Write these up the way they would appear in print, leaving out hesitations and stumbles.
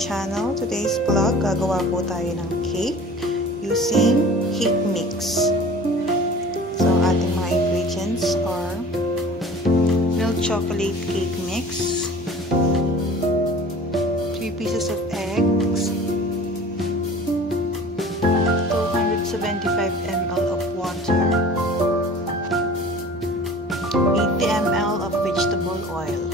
channel. Today's vlog, gagawa po tayo ng cake using cake mix. So, ang ating mga ingredients are milk chocolate cake mix, 3 pieces of eggs, 275 ml of water, 80 ml of vegetable oil.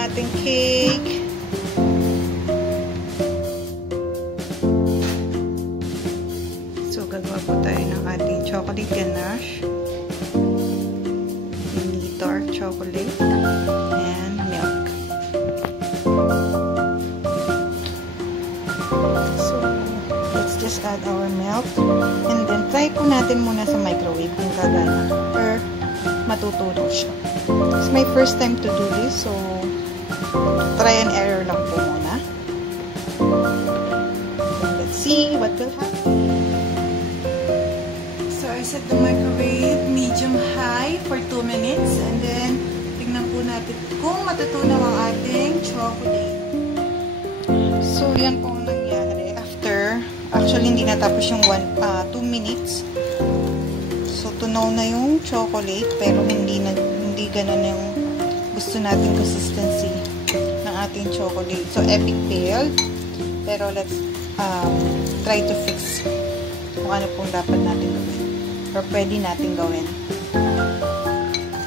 Ating cake. So, gagawa po tayo ng ating chocolate ganache. Mini dark chocolate and milk. So, let's just add our milk and then try po natin muna sa microwave kung gagana or matutunaw siya. It's my first time to do this, so try and error lang po muna. Let's see what will happen. So, I set the microwave medium-high for 2 minutes and then tingnan po natin kung matutunaw ang ating chocolate. So, yan po ang nangyari after, actually hindi natapos yung 2 minutes. So, tunaw na yung chocolate pero hindi ganun yung gusto nating consistency ng ating chocolate. So, epic failed. Pero let's try to fix kung ano pong dapat natin gawin. Or pwede natin gawin.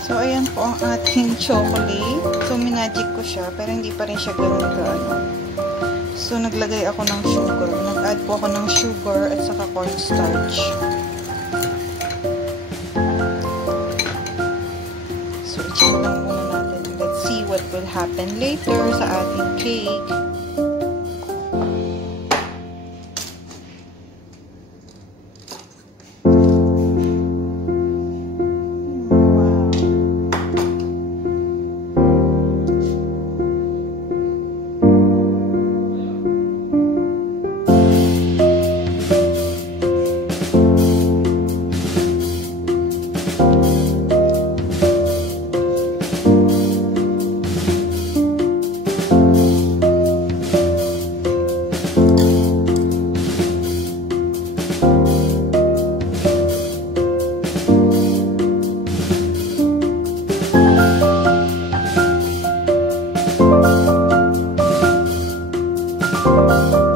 So, ayan po ang ating chocolate. So, minagic ko siya. Pero hindi pa rin siya ganun gaano. So, naglagay ako ng sugar. Nag-add po ako ng sugar at saka cornstarch. So, i-check lang muna natin. Let's see what will happen later sa ating cake. Bye!